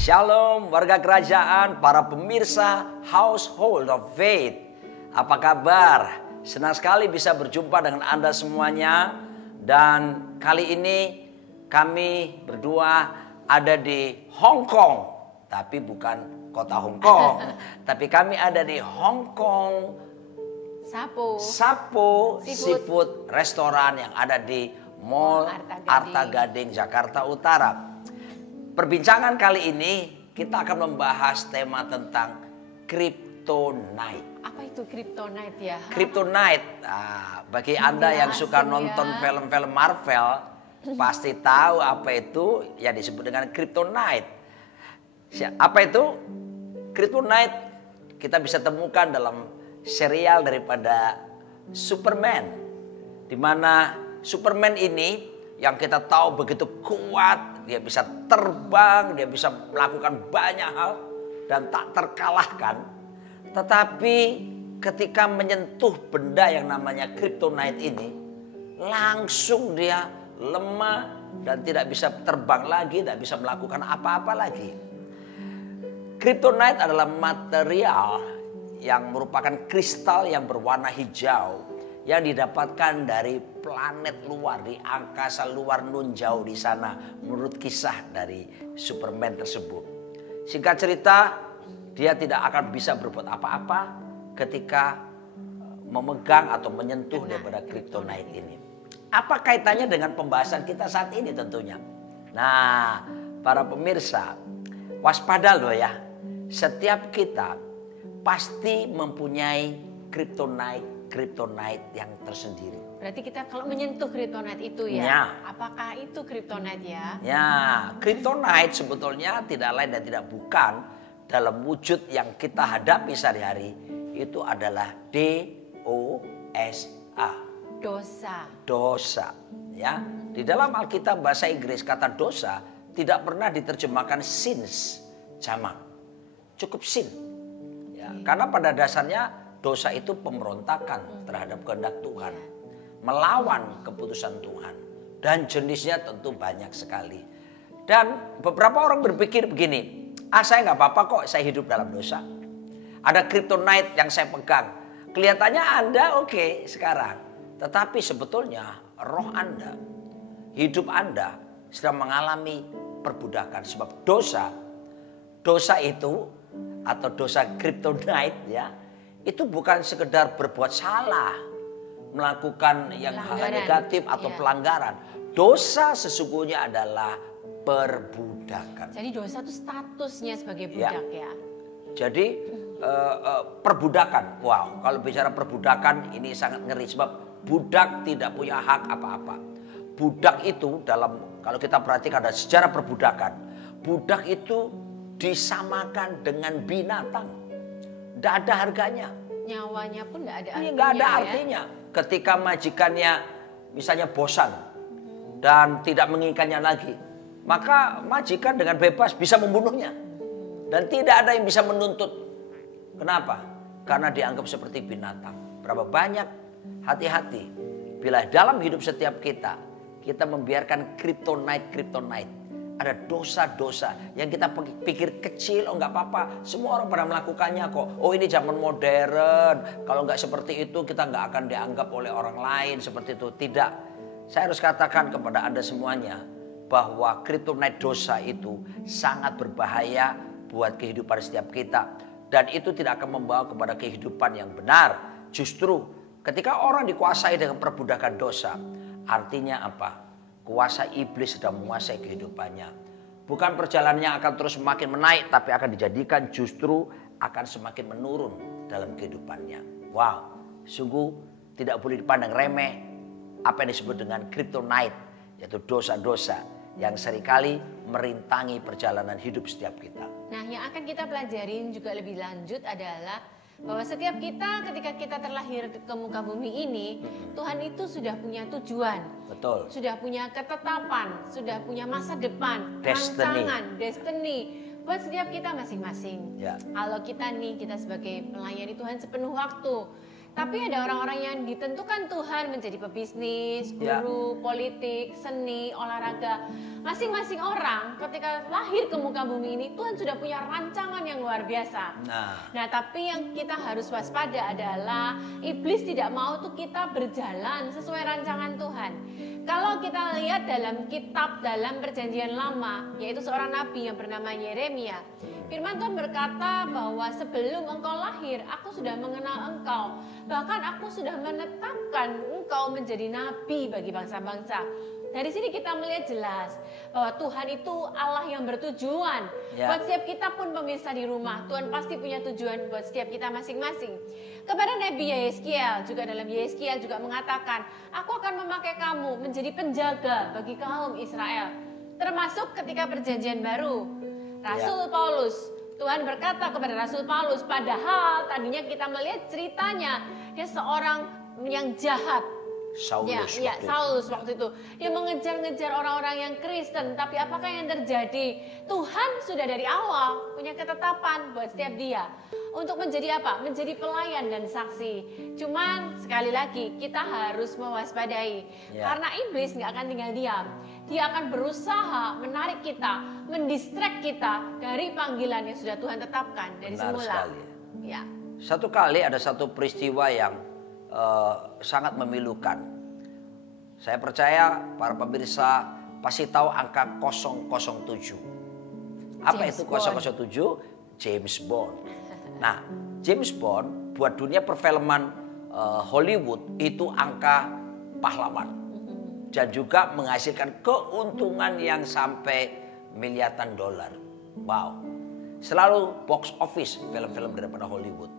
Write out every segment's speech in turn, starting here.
Shalom warga kerajaan, para pemirsa Household of Faith. Apa kabar? Senang sekali bisa berjumpa dengan Anda semuanya. Dan kali ini kami berdua ada di Hong Kong. Tapi bukan kota Hong Kong. Tapi kami ada di Hong Kong Sapo Seafood Restoran yang ada di Mall Arta Gading, Jakarta Utara. Perbincangan kali ini kita akan membahas tema tentang Kryptonite. Apa itu Kryptonite ya? Kryptonite, bagi Anda yang suka nonton film-film Marvel, pasti tahu apa itu yang disebut dengan Kryptonite. Apa itu? Kryptonite kita bisa temukan dalam serial daripada Superman. Di mana Superman ini yang kita tahu begitu kuat, dia bisa terbang, dia bisa melakukan banyak hal dan tak terkalahkan. Tetapi ketika menyentuh benda yang namanya Kryptonite ini, langsung dia lemah dan tidak bisa terbang lagi, tidak bisa melakukan apa-apa lagi. Kryptonite adalah material yang merupakan kristal yang berwarna hijau yang didapatkan dari planet luar, di angkasa luar nun jauh di sana, menurut kisah dari Superman tersebut. Singkat cerita, dia tidak akan bisa berbuat apa-apa ketika memegang atau menyentuh daripada Kryptonite ini. Apa kaitannya dengan pembahasan kita saat ini tentunya? Nah, para pemirsa, waspada loh ya. Setiap kita pasti mempunyai Kryptonite yang tersendiri. Berarti kita kalau menyentuh Kryptonite itu ya, apakah itu Kryptonite ya? Ya, Kryptonite sebetulnya tidak lain dan tidak bukan dalam wujud yang kita hadapi sehari-hari. Itu adalah D-O-S-A. Dosa. Ya, di dalam Alkitab bahasa Inggris kata dosa tidak pernah diterjemahkan sins, jamak. Cukup sin. Ya, karena pada dasarnya dosa itu pemberontakan terhadap kehendak Tuhan. Melawan keputusan Tuhan. Dan jenisnya tentu banyak sekali. Dan beberapa orang berpikir begini. Saya nggak apa-apa kok saya hidup dalam dosa. Ada Kryptonite yang saya pegang. Kelihatannya Anda oke sekarang. Tetapi sebetulnya roh Anda, hidup Anda sedang mengalami perbudakan. Sebab dosa itu atau dosa Kryptonite ya, itu bukan sekedar berbuat salah, melakukan yang hal negatif atau pelanggaran. Dosa sesungguhnya adalah perbudakan. Jadi dosa itu statusnya sebagai budak ya. Jadi perbudakan. Wow, kalau bicara perbudakan ini sangat ngeri sebab budak tidak punya hak apa-apa. Budak itu kalau kita perhatikan ada sejarah perbudakan, budak itu disamakan dengan binatang. Tidak ada harganya. Nyawanya pun tidak ada artinya. Nggak ada artinya. Ketika majikannya misalnya bosan dan tidak menginginkannya lagi, maka majikan dengan bebas bisa membunuhnya. Dan tidak ada yang bisa menuntut. Kenapa? Karena dianggap seperti binatang. Berapa banyak, hati-hati. Bila dalam hidup setiap kita membiarkan Kryptonite. Ada dosa-dosa yang kita pikir kecil, oh nggak apa-apa. Semua orang pernah melakukannya kok. Oh ini zaman modern. Kalau nggak seperti itu kita nggak akan dianggap oleh orang lain seperti itu. Tidak. Saya harus katakan kepada Anda semuanya bahwa Kryptonite dosa itu sangat berbahaya buat kehidupan setiap kita. Dan itu tidak akan membawa kepada kehidupan yang benar. Justru ketika orang dikuasai dengan perbudakan dosa, artinya apa? Kuasa iblis sedang menguasai kehidupannya. Bukan perjalanannya akan terus semakin menaik, tapi akan dijadikan justru akan semakin menurun dalam kehidupannya. Wow, sungguh tidak boleh dipandang remeh apa yang disebut dengan Kryptonite, yaitu dosa-dosa yang seringkali merintangi perjalanan hidup setiap kita. Nah, yang akan kita pelajarin juga lebih lanjut adalah bahwa setiap kita ketika kita terlahir ke muka bumi ini, Tuhan itu sudah punya tujuan. Betul. Sudah punya ketetapan, sudah punya masa depan, rancangan, destiny buat setiap kita masing-masing. Ya. Kalau kita sebagai melayani Tuhan sepenuh waktu Tapi ada orang-orang yang ditentukan Tuhan menjadi pebisnis, guru, politik, seni, olahraga. Masing-masing orang ketika lahir ke muka bumi ini, Tuhan sudah punya rancangan yang luar biasa. Nah, tapi yang kita harus waspada adalah iblis tidak mau tuh kita berjalan sesuai rancangan Tuhan. Kalau kita lihat dalam kitab dalam Perjanjian Lama, yaitu seorang nabi yang bernama Yeremia, firman Tuhan berkata bahwa sebelum engkau lahir, aku sudah mengenal engkau. Bahkan aku sudah menetapkan engkau menjadi nabi bagi bangsa-bangsa. Dari sini kita melihat jelas bahwa Tuhan itu Allah yang bertujuan. Buat setiap kita pun pemirsa di rumah, Tuhan pasti punya tujuan buat setiap kita masing-masing. Kepada Nabi Yeskiel, juga dalam Yeskiel juga mengatakan, aku akan memakai kamu menjadi penjaga bagi kaum Israel. Termasuk ketika perjanjian baru. Rasul Paulus, Tuhan berkata kepada Rasul Paulus, padahal tadinya kita melihat ceritanya, dia seorang yang jahat. Saulus waktu itu. Dia mengejar-ngejar orang-orang yang Kristen. Tapi apakah yang terjadi? Tuhan sudah dari awal punya ketetapan buat setiap dia. Untuk menjadi apa? Menjadi pelayan dan saksi. Cuman sekali lagi kita harus mewaspadai. Karena iblis gak akan tinggal diam. Dia akan berusaha menarik kita, mendistract kita dari panggilan yang sudah Tuhan tetapkan dari semula. Satu kali ada satu peristiwa yang sangat memilukan. Saya percaya para pemirsa pasti tahu angka 007. Apa itu 007? James Bond. Nah, James Bond buat dunia perfilman Hollywood itu angka pahlawan. Dan juga menghasilkan keuntungan yang sampai miliaran dolar. Wow. Selalu box office film-film daripada Hollywood.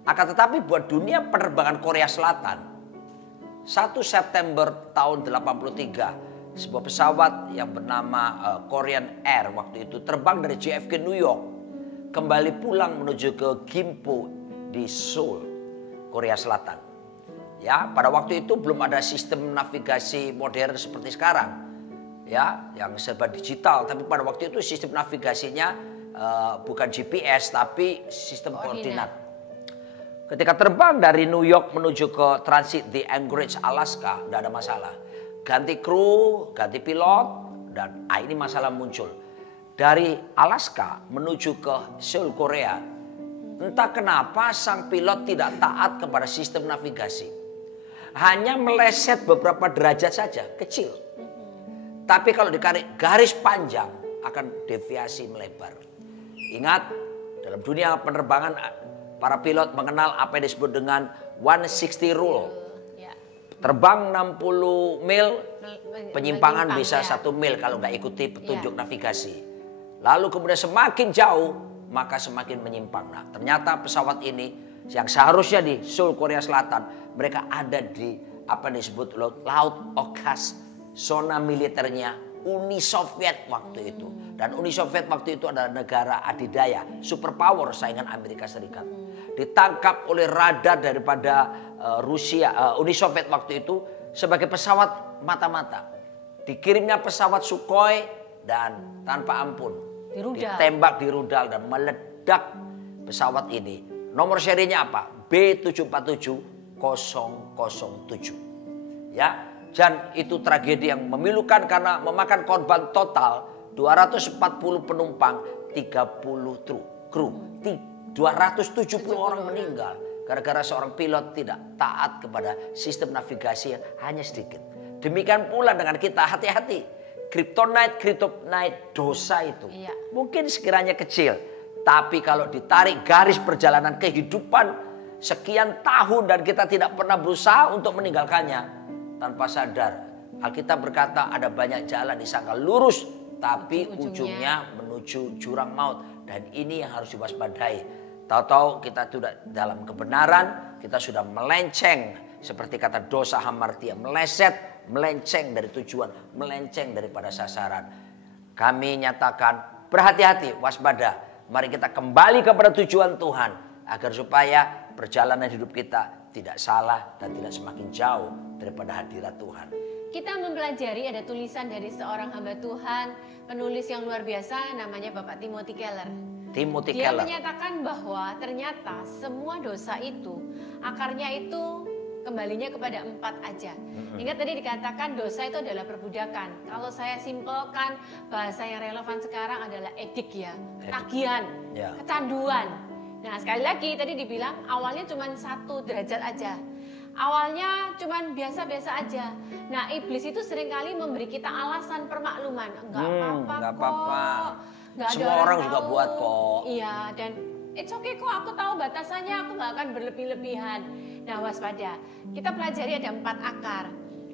Akan tetapi buat dunia penerbangan Korea Selatan, 1 September tahun 83, sebuah pesawat yang bernama Korean Air waktu itu terbang dari JFK New York, kembali pulang menuju ke Gimpo di Seoul, Korea Selatan. Ya, pada waktu itu belum ada sistem navigasi modern seperti sekarang. Ya, yang serba digital, tapi pada waktu itu sistem navigasinya bukan GPS tapi sistem koordinat. Ketika terbang dari New York menuju ke transit di Anchorage, Alaska, tidak ada masalah. Ganti kru, ganti pilot, dan ini masalah muncul. Dari Alaska menuju ke Seoul, Korea, entah kenapa sang pilot tidak taat kepada sistem navigasi. Hanya meleset beberapa derajat saja, kecil. Tapi kalau ditarik garis panjang, akan deviasi melebar. Ingat, dalam dunia penerbangan, para pilot mengenal apa yang disebut dengan 160 rule. Terbang 60 mil, penyimpangan bisa 1 mil kalau nggak ikuti petunjuk navigasi. Lalu kemudian semakin jauh, maka semakin menyimpang. Nah, ternyata pesawat ini yang seharusnya di Seoul, Korea Selatan, mereka ada di apa yang disebut Laut Okhotsk, zona militernya Uni Soviet waktu itu. Dan Uni Soviet waktu itu adalah negara adidaya, superpower saingan Amerika Serikat. Ditangkap oleh radar daripada Uni Soviet waktu itu sebagai pesawat mata-mata. Dikirimnya pesawat Sukhoi dan tanpa ampun ditembak di rudal dan meledak pesawat ini. Nomor serinya apa? B747-007. Ya, dan itu tragedi yang memilukan karena memakan korban total 240 penumpang, 30 kru. 270 orang meninggal gara-gara seorang pilot tidak taat kepada sistem navigasi yang hanya sedikit. Demikian pula dengan kita, hati-hati. Kryptonite dosa itu mungkin sekiranya kecil, tapi kalau ditarik garis perjalanan kehidupan sekian tahun dan kita tidak pernah berusaha untuk meninggalkannya, tanpa sadar Alkitab berkata ada banyak jalan disangka lurus, tapi ujungnya menuju jurang maut. Dan ini yang harus diwaspadai. Tahu-tahu kita tidak dalam kebenaran, kita sudah melenceng. Seperti kata dosa hamartia, meleset, melenceng dari tujuan, melenceng daripada sasaran. Kami nyatakan berhati-hati, waspada. Mari kita kembali kepada tujuan Tuhan. Agar supaya perjalanan hidup kita tidak salah dan tidak semakin jauh daripada hadirat Tuhan. Kita mempelajari ada tulisan dari seorang hamba Tuhan, penulis yang luar biasa namanya Bapak Timothy Keller. Timothy Dia Keller. menyatakan bahwa ternyata semua dosa itu akarnya itu kembalinya kepada 4 aja. Ingat tadi dikatakan dosa itu adalah perbudakan. Kalau saya simpelkan bahasa yang relevan sekarang adalah edik ya, tagihan, kecanduan. Nah sekali lagi tadi dibilang awalnya cuma 1 derajat aja. Awalnya cuma biasa-biasa aja. Nah iblis itu seringkali memberi kita alasan permakluman. Enggak apa-apa kok. Nggak Semua ada orang tahu. juga buat kok. Iya, dan it's okay kok, aku tahu batasannya, aku nggak akan berlebih-lebihan. Nah waspada, kita pelajari ada 4 akar.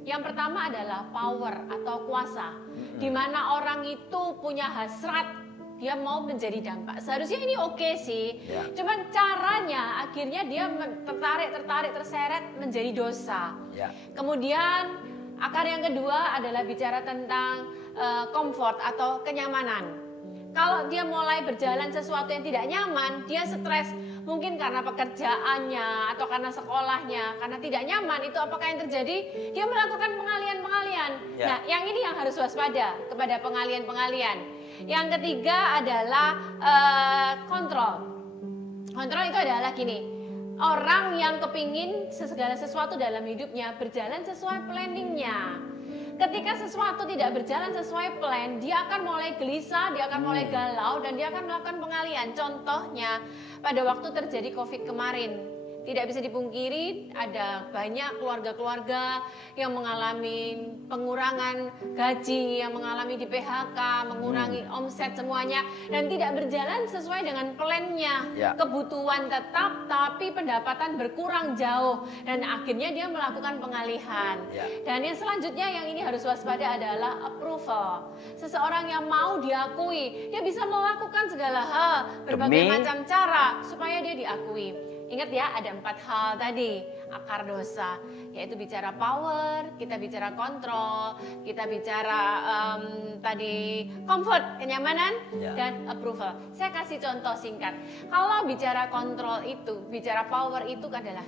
Yang pertama adalah power atau kuasa, di mana orang itu punya hasrat, dia mau menjadi dampak. Seharusnya ini oke sih, cuman caranya akhirnya dia tertarik, terseret menjadi dosa. Kemudian akar yang kedua adalah bicara tentang comfort atau kenyamanan. Kalau dia mulai berjalan sesuatu yang tidak nyaman, dia stres. Mungkin karena pekerjaannya atau karena sekolahnya, karena tidak nyaman, itu apakah yang terjadi? Dia melakukan pengalian-pengalian. Nah, yang ini yang harus waspada kepada pengalian-pengalian. Yang ketiga adalah kontrol. Kontrol itu adalah gini, orang yang kepingin segala sesuatu dalam hidupnya berjalan sesuai planningnya. Ketika sesuatu tidak berjalan sesuai plan, dia akan mulai gelisah, dia akan mulai galau, dan dia akan melakukan pengalian. Contohnya, pada waktu terjadi COVID kemarin, tidak bisa dipungkiri ada banyak keluarga-keluarga yang mengalami pengurangan gaji, yang mengalami di PHK, mengurangi omset semuanya, dan tidak berjalan sesuai dengan plannya. Kebutuhan tetap, tapi pendapatan berkurang jauh, dan akhirnya dia melakukan pengalihan. Dan yang selanjutnya yang ini harus waspada adalah approval. Seseorang yang mau diakui, dia bisa melakukan segala hal, berbagai macam cara supaya dia diakui. Ingat ya, ada 4 hal tadi, akar dosa, yaitu bicara power, kita bicara kontrol, kita bicara tadi comfort, kenyamanan, dan approval. Saya kasih contoh singkat. Kalau bicara kontrol itu, bicara power itu adalah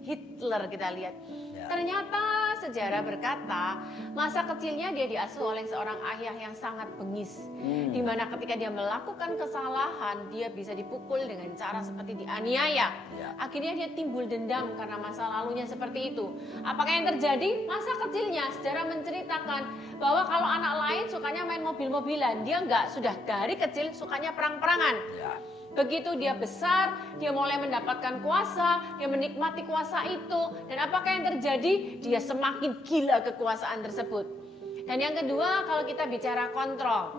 Hitler, kita lihat. Ternyata sejarah berkata, masa kecilnya dia diasuh oleh seorang ayah yang sangat bengis. Dimana ketika dia melakukan kesalahan, dia bisa dipukul dengan cara seperti dianiaya. Akhirnya dia timbul dendam karena masa lalunya seperti itu. Apakah yang terjadi? Masa kecilnya, sejarah menceritakan bahwa kalau anak lain sukanya main mobil-mobilan, dia enggak, sudah dari kecil sukanya perang-perangan. Begitu dia besar, dia mulai mendapatkan kuasa, dia menikmati kuasa itu. Dan apakah yang terjadi? Dia semakin gila kekuasaan tersebut. Dan yang kedua, kalau kita bicara kontrol,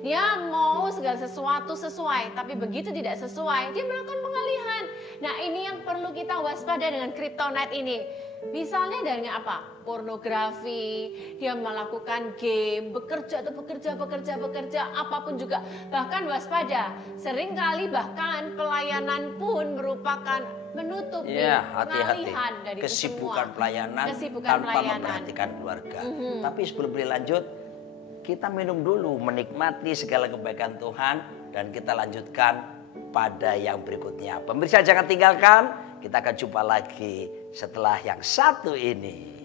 dia mau segala sesuatu sesuai, tapi begitu tidak sesuai, dia melakukan pengalihan. Nah ini yang perlu kita waspada dengan kryptonite ini. Misalnya dari apa? Pornografi, dia melakukan game, bekerja, apapun juga. Bahkan waspada, seringkali bahkan pelayanan pun merupakan menutupi pengalihan dari kesibukan semua. Pelayanan tanpa memperhatikan keluarga. Tapi sebelum lanjut, kita minum dulu, menikmati segala kebaikan Tuhan, dan kita lanjutkan pada yang berikutnya. Pemirsa jangan tinggalkan, kita akan jumpa lagi setelah yang satu ini.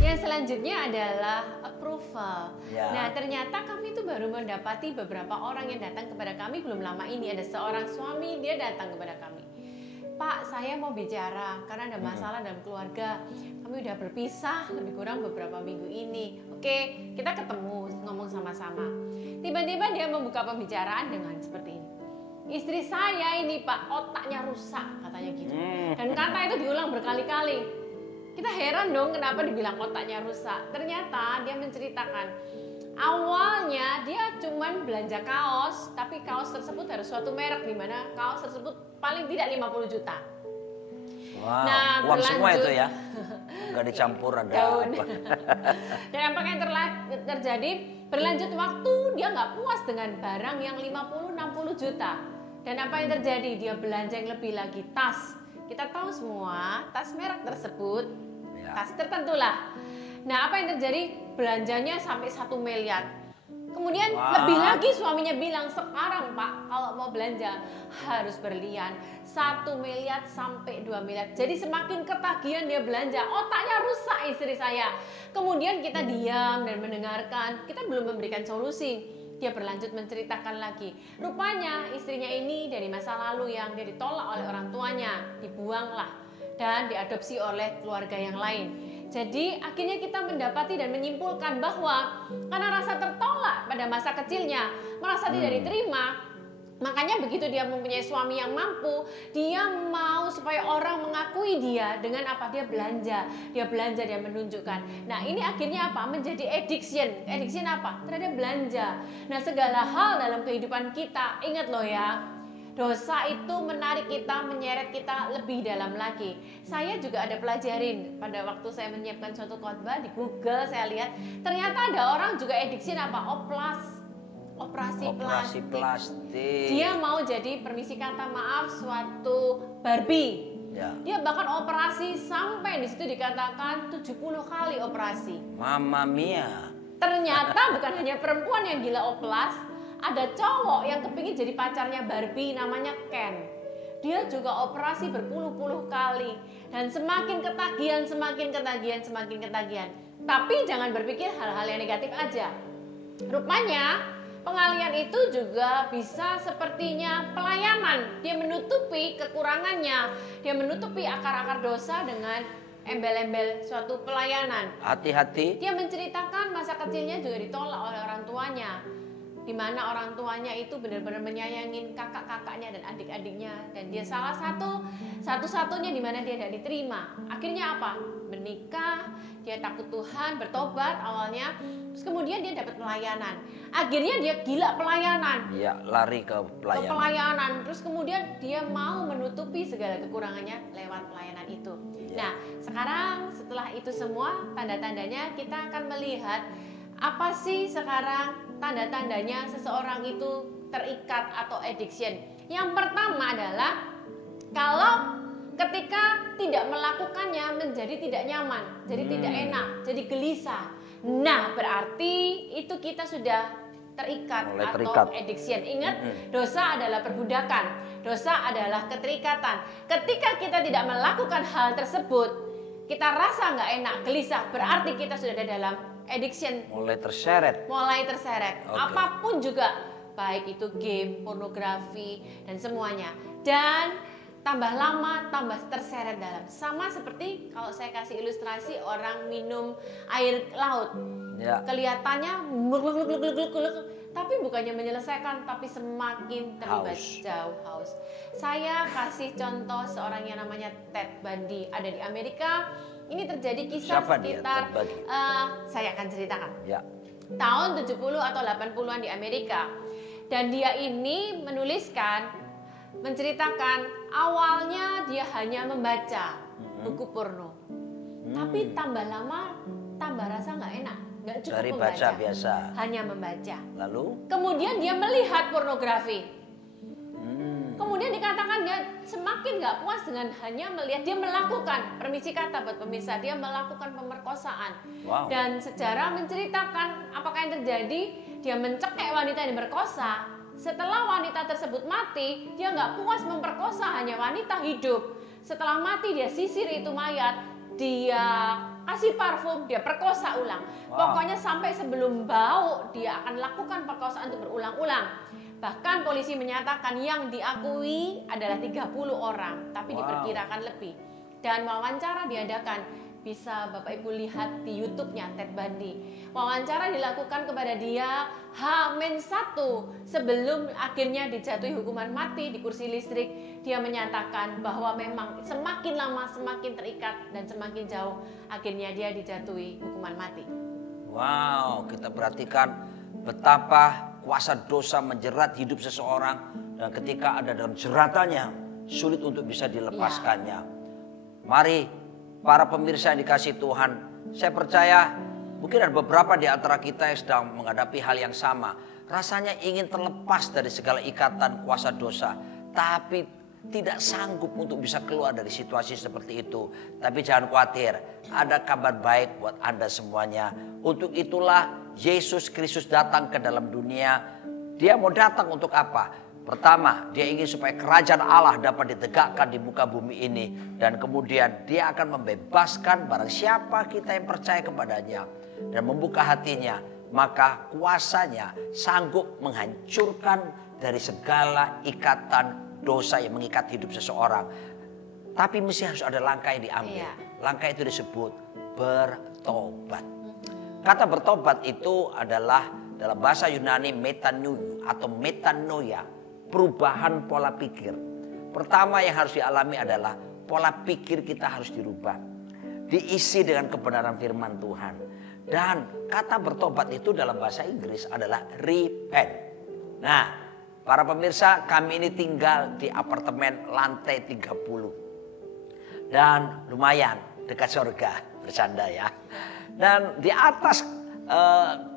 Yang selanjutnya adalah approval. Nah ternyata kami itu baru mendapati beberapa orang yang datang kepada kami belum lama ini. Ada seorang suami, dia datang kepada kami. Pak, saya mau bicara karena ada masalah dalam keluarga. Kami udah berpisah lebih kurang beberapa minggu ini. Oke, kita ketemu, ngomong sama-sama. Tiba-tiba dia membuka pembicaraan dengan seperti ini. Istri saya ini Pak, otaknya rusak, katanya gitu. Dan kata itu diulang berkali-kali. Kita heran dong kenapa dibilang otaknya rusak. Ternyata dia menceritakan, awalnya dia cuman belanja kaos, tapi kaos tersebut harus suatu merek, di mana kaos tersebut paling tidak 50 juta. Wow, nah, uang semua itu ya, nggak dicampur ada daun. Dan apakah yang terjadi? Berlanjut waktu dia nggak puas dengan barang yang 50-60 juta. Dan apa yang terjadi? Dia belanja yang lebih lagi, tas. Kita tahu semua tas merek tersebut, tas tertentu lah. Nah apa yang terjadi? Belanjanya sampai 1 miliar. Kemudian lebih lagi suaminya bilang, sekarang Pak kalau mau belanja harus berlian 1 miliar sampai 2 miliar. Jadi semakin ketagihan dia belanja, otaknya rusak istri saya. Kemudian kita diam dan mendengarkan, kita belum memberikan solusi. Dia berlanjut menceritakan lagi. Rupanya istrinya ini dari masa lalu yang dia ditolak oleh orang tuanya, dibuanglah dan diadopsi oleh keluarga yang lain. Jadi akhirnya kita mendapati dan menyimpulkan bahwa karena rasa tertolak pada masa kecilnya, merasa tidak diterima, makanya begitu dia mempunyai suami yang mampu, dia mau supaya orang mengakui dia dengan apa? Dia belanja, dia menunjukkan. Nah ini akhirnya apa? Menjadi addiction. Addiction apa? Terhadap belanja. Nah segala hal dalam kehidupan kita, ingat loh ya, dosa itu menarik kita, menyeret kita lebih dalam lagi. Saya juga ada pelajarin pada waktu saya menyiapkan suatu khotbah di Google, saya lihat ternyata ada orang juga addiction apa? Operasi plastik. Dia mau jadi, permisi kata maaf, suatu Barbie. Ya. Dia bahkan operasi sampai di situ dikatakan 70 kali operasi. Mamma mia. Ternyata bukan hanya perempuan yang gila oplas, ada cowok yang kepingin jadi pacarnya Barbie, namanya Ken. Dia juga operasi berpuluh-puluh kali. Dan semakin ketagihan. Tapi jangan berpikir hal-hal yang negatif aja. Rupanya pengalian itu juga bisa sepertinya pelayanan. Dia menutupi kekurangannya. Dia menutupi akar-akar dosa dengan embel-embel suatu pelayanan. Hati-hati. Dia menceritakan masa kecilnya juga ditolak oleh orang tuanya, di mana orang tuanya itu benar-benar menyayangin kakak-kakaknya dan adik-adiknya, dan dia salah satu-satunya di mana dia tidak diterima. Akhirnya apa? Menikah, dia takut Tuhan, bertobat awalnya, terus kemudian dia dapat pelayanan. Akhirnya dia gila pelayanan. Iya, lari ke pelayanan. Terus kemudian dia mau menutupi segala kekurangannya lewat pelayanan itu. Ya. Nah, sekarang setelah itu semua tanda-tandanya kita akan melihat apa sih sekarang tanda-tandanya seseorang itu terikat atau addiction. Yang pertama adalah kalau ketika tidak melakukannya menjadi tidak nyaman, jadi tidak enak, jadi gelisah. Nah, berarti itu kita sudah terikat atau addiction. Ingat, dosa adalah perbudakan, dosa adalah keterikatan. Ketika kita tidak melakukan hal tersebut, kita rasa nggak enak, gelisah, berarti kita sudah ada dalam addiction. Mulai terseret. Okay. Apapun juga, baik itu game, pornografi, dan semuanya. Dan tambah lama, tambah terseret dalam. Sama seperti kalau saya kasih ilustrasi orang minum air laut. Ya. Kelihatannya tapi bukannya menyelesaikan, tapi semakin terlibat jauh haus. Saya kasih contoh seorang yang namanya Ted Bundy, ada di Amerika. Ini terjadi kisah sekitar, saya akan ceritakan. Ya. Tahun 70 atau 80-an di Amerika. Dan dia ini menceritakan awalnya dia hanya membaca buku porno. Tapi tambah lama, tambah rasa nggak enak. Nggak cukup dari membaca. Baca biasa. Hanya membaca. Lalu? Kemudian dia melihat pornografi. Kemudian dikatakan dia semakin nggak puas dengan hanya melihat, dia melakukan, permisi kata buat pemirsa, dia melakukan pemerkosaan. Wow. Dan sejarah menceritakan apakah yang terjadi, dia mencekik wanita yang diperkosa. Setelah wanita tersebut mati, dia nggak puas memperkosa hanya wanita hidup. Setelah mati dia sisir itu mayat, dia kasih parfum, dia perkosa ulang. Wow. Pokoknya sampai sebelum bau dia akan lakukan perkosaan itu berulang-ulang. Bahkan polisi menyatakan yang diakui adalah 30 orang, tapi diperkirakan lebih. Dan wawancara diadakan, bisa Bapak Ibu lihat di YouTube-nya Ted Bundy. Wawancara dilakukan kepada dia H-1 sebelum akhirnya dijatuhi hukuman mati di kursi listrik. Dia menyatakan bahwa memang semakin lama semakin terikat dan semakin jauh, akhirnya dia dijatuhi hukuman mati. Wow, kita perhatikan betapa kuasa dosa menjerat hidup seseorang, dan ketika ada dalam jeratannya sulit untuk bisa dilepaskannya. Mari para pemirsa yang dikasihi Tuhan, saya percaya mungkin ada beberapa di antara kita yang sedang menghadapi hal yang sama. Rasanya ingin terlepas dari segala ikatan kuasa dosa, tapi tidak sanggup untuk bisa keluar dari situasi seperti itu. Tapi jangan khawatir, ada kabar baik buat Anda semuanya. Untuk itulah Yesus Kristus datang ke dalam dunia, dia mau datang untuk apa? Pertama, dia ingin supaya kerajaan Allah dapat ditegakkan di muka bumi ini. Dan kemudian dia akan membebaskan barang siapa kita yang percaya kepadanya dan membuka hatinya. Maka kuasanya sanggup menghancurkan dari segala ikatan dosa yang mengikat hidup seseorang. Tapi mesti harus ada langkah yang diambil. Langkah itu disebut bertobat. Kata bertobat itu adalah dalam bahasa Yunani metanoia atau metanoia. Perubahan pola pikir. Pertama yang harus dialami adalah pola pikir kita harus dirubah. Diisi dengan kebenaran firman Tuhan. Dan kata bertobat itu dalam bahasa Inggris adalah repent. Nah, para pemirsa, kami ini tinggal di apartemen lantai 30. Dan lumayan dekat surga, bercanda ya. Dan di atas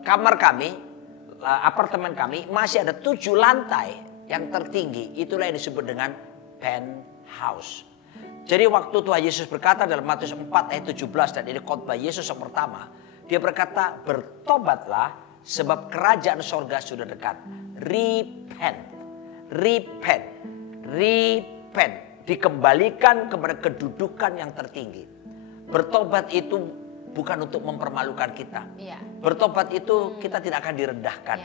kamar kami, apartemen kami masih ada 7 lantai yang tertinggi. Itulah yang disebut dengan penthouse. Jadi waktu Tuhan Yesus berkata dalam Matius 4 ayat 17, dan ini khotbah Yesus yang pertama. Dia berkata, bertobatlah sebab kerajaan sorga sudah dekat. Repent, repent, repent. Dikembalikan kepada kedudukan yang tertinggi. Bertobat itu bukan untuk mempermalukan kita. Bertobat itu kita tidak akan direndahkan.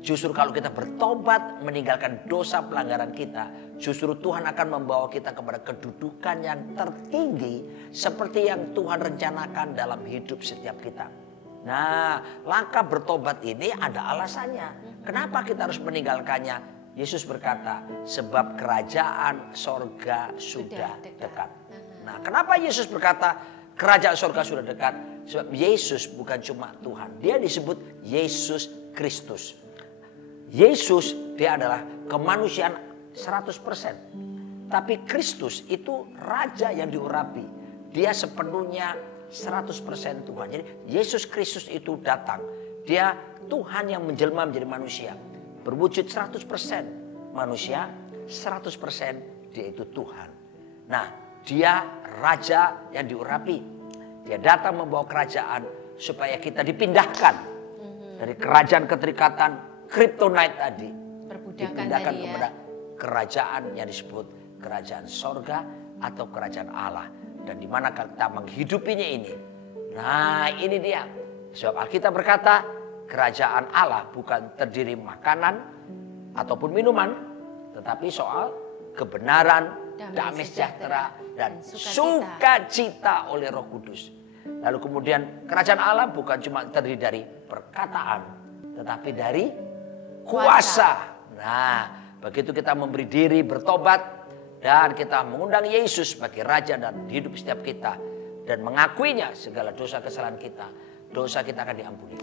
Justru kalau kita bertobat meninggalkan dosa pelanggaran kita, justru Tuhan akan membawa kita kepada kedudukan yang tertinggi seperti yang Tuhan rencanakan dalam hidup setiap kita. Nah, langkah bertobat ini ada alasannya. Kenapa kita harus meninggalkannya? Yesus berkata, sebab kerajaan sorga sudah dekat. Nah, kenapa Yesus berkata kerajaan sorga sudah dekat? Sebab Yesus bukan cuma Tuhan. Dia disebut Yesus Kristus. Yesus dia adalah kemanusiaan 100%. Tapi Kristus itu raja yang diurapi. Dia sepenuhnya 100% Tuhan. Jadi Yesus Kristus itu datang. Dia Tuhan yang menjelma menjadi manusia. Berwujud 100% manusia, 100% dia itu Tuhan. Nah, dia raja yang diurapi. Dia datang membawa kerajaan supaya kita dipindahkan dari kerajaan keterikatan kryptonite tadi, dipindahkan kepada kerajaan yang disebut kerajaan sorga atau kerajaan Allah. Dan di mana kita menghidupinya ini. Nah, ini dia. Sebab Alkitab berkata, kerajaan Allah bukan terdiri makanan ataupun minuman, tetapi soal kebenaran, damai sejahtera, dan sukacita oleh Roh Kudus. Lalu kemudian kerajaan Allah bukan cuma terdiri dari perkataan, tetapi dari kuasa. Nah, begitu kita memberi diri bertobat dan kita mengundang Yesus sebagai Raja dan hidup setiap kita dan mengakuinya segala dosa kesalahan kita, dosa kita akan diampuni.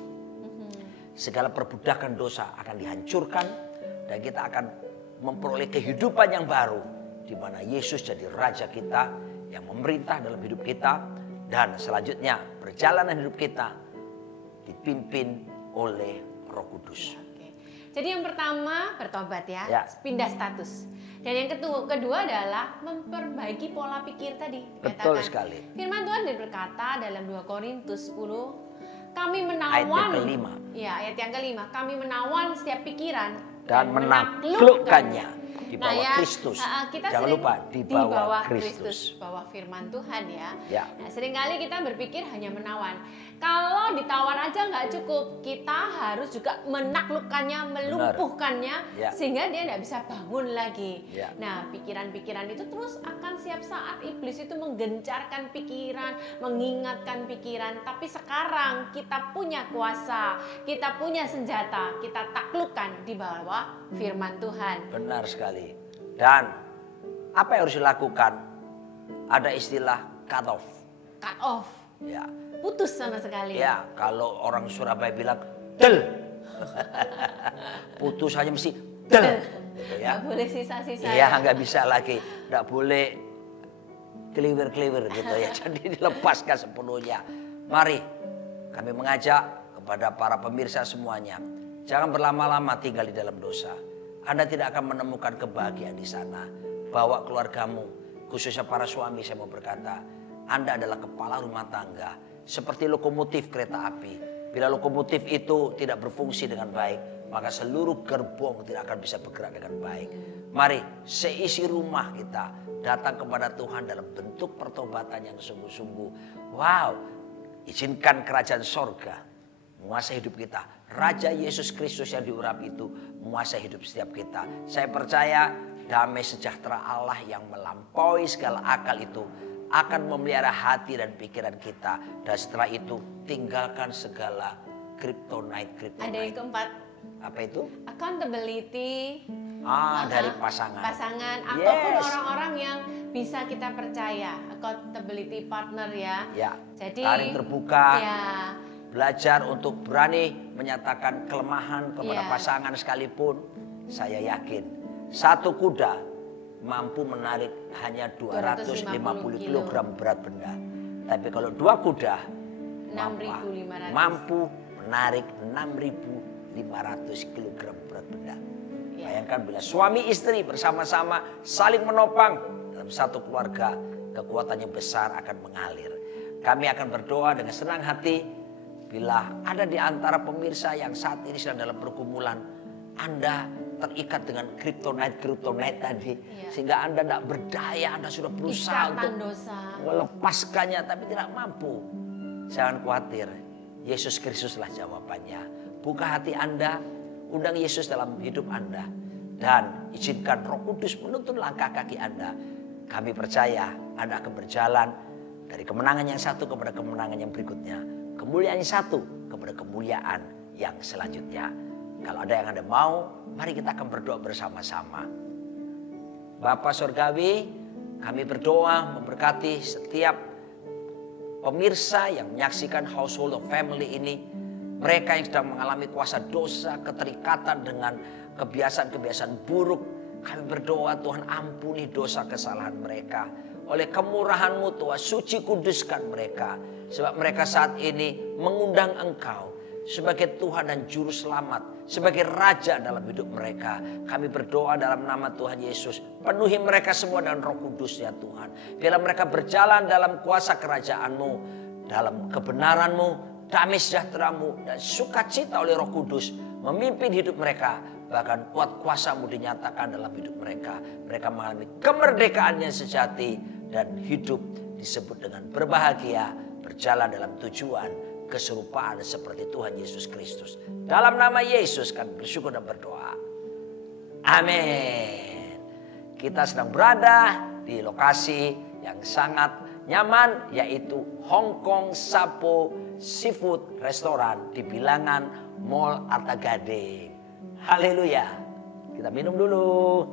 Segala perbudakan dosa akan dihancurkan dan kita akan memperoleh kehidupan yang baru di mana Yesus jadi Raja kita yang memerintah dalam hidup kita dan selanjutnya perjalanan hidup kita dipimpin oleh Roh Kudus. Jadi yang pertama bertobat ya, pindah status. Dan yang kedua adalah memperbaiki pola pikir tadi. Betul sekali. Firman Tuhan berkata dalam 2 Korintus 10, kami menawan. Ayat yang kelima. Ya, ayat yang kelima. Kami menawan setiap pikiran dan menaklukkannya di bawah Kristus. Kita jangan lupa di bawah Kristus. Bawah firman Tuhan ya. Nah, seringkali kita berpikir hanya menawan. Kalau ditawar aja nggak cukup, kita harus juga menaklukkannya, melumpuhkannya, sehingga dia nggak bisa bangun lagi. Nah, pikiran-pikiran itu terus akan siap saat iblis itu menggencarkan pikiran, mengingatkan pikiran. Tapi sekarang kita punya kuasa, kita punya senjata, kita taklukkan di bawah firman Tuhan. Benar sekali. Dan apa yang harus dilakukan? Ada istilah cut off. Cut off. Ya. Putus sama sekali. Ya, kalau orang Surabaya bilang del. Putus hanya mesti del. Ya. Nggak boleh sisa-sisa. Iya, nggak bisa lagi. Nggak boleh keliwir-keliwir gitu ya. Jadi dilepaskan sepenuhnya. Mari kami mengajak kepada para pemirsa semuanya. Jangan berlama-lama tinggal di dalam dosa. Anda tidak akan menemukan kebahagiaan di sana. Bawa keluargamu, khususnya para suami saya mau berkata. Anda adalah kepala rumah tangga. Seperti lokomotif kereta api. Bila lokomotif itu tidak berfungsi dengan baik, maka seluruh gerbong tidak akan bisa bergerak dengan baik. Mari seisi rumah kita datang kepada Tuhan dalam bentuk pertobatan yang sungguh-sungguh. Wow, izinkan kerajaan sorga menguasai hidup kita. Raja Yesus Kristus yang diurapi itu menguasai hidup setiap kita. Saya percaya damai sejahtera Allah yang melampaui segala akal itu akan memelihara hati dan pikiran kita. Dan setelah itu tinggalkan segala kryptonite. Ada yang keempat. Apa itu? Accountability. Dari pasangan. Pasangan ataupun orang-orang yang bisa kita percaya. Accountability partner ya. Ya. Jadi saling terbuka. Ya. Belajar untuk berani menyatakan kelemahan kepada Ya. pasangan sekalipun. Saya yakin satu kuda mampu menarik hanya 250 kg berat benda. Tapi kalau dua kuda 6.500. mampu menarik 6.500 kg berat benda. Bayangkan bila suami istri bersama-sama saling menopang dalam satu keluarga, kekuatan yang besar akan mengalir. Kami akan berdoa dengan senang hati bila ada di antara pemirsa yang saat ini sedang dalam pergumulan, Anda terikat dengan kryptonite tadi, sehingga Anda tidak berdaya, Anda sudah berusaha untuk melepaskannya tapi tidak mampu. Jangan khawatir, Yesus Kristuslah jawabannya. Buka hati Anda, undang Yesus dalam hidup Anda, dan izinkan Roh Kudus menuntun langkah kaki Anda. Kami percaya Anda akan berjalan dari kemenangan yang satu kepada kemenangan yang berikutnya, kemuliaan yang satu kepada kemuliaan yang selanjutnya. Kalau ada yang Anda mau, mari kita akan berdoa bersama-sama. Bapa Surgawi, kami berdoa memberkati setiap pemirsa yang menyaksikan Household of Family ini. Mereka yang sedang mengalami kuasa dosa, keterikatan dengan kebiasaan-kebiasaan buruk. Kami berdoa Tuhan ampuni dosa kesalahan mereka. Oleh kemurahan-Mu Tuhan, suci kuduskan mereka. Sebab mereka saat ini mengundang Engkau sebagai Tuhan dan Juru Selamat, sebagai Raja dalam hidup mereka. Kami berdoa dalam nama Tuhan Yesus, penuhi mereka semua dengan Roh Kudus ya Tuhan. Biarlah mereka berjalan dalam kuasa kerajaan-Mu, dalam kebenaran-Mu, damai sejahtera-Mu, dan sukacita oleh Roh Kudus memimpin hidup mereka. Bahkan kuat kuasa-Mu dinyatakan dalam hidup mereka. Mereka mengalami kemerdekaan yang sejati dan hidup disebut dengan berbahagia, berjalan dalam tujuan keserupaan seperti Tuhan Yesus Kristus. Dalam nama Yesus kami bersyukur dan berdoa. Amin. Kita sedang berada di lokasi yang sangat nyaman, yaitu Hong Kong Sapo Seafood Restoran di bilangan Mall Arta Gading. Haleluya. Kita minum dulu.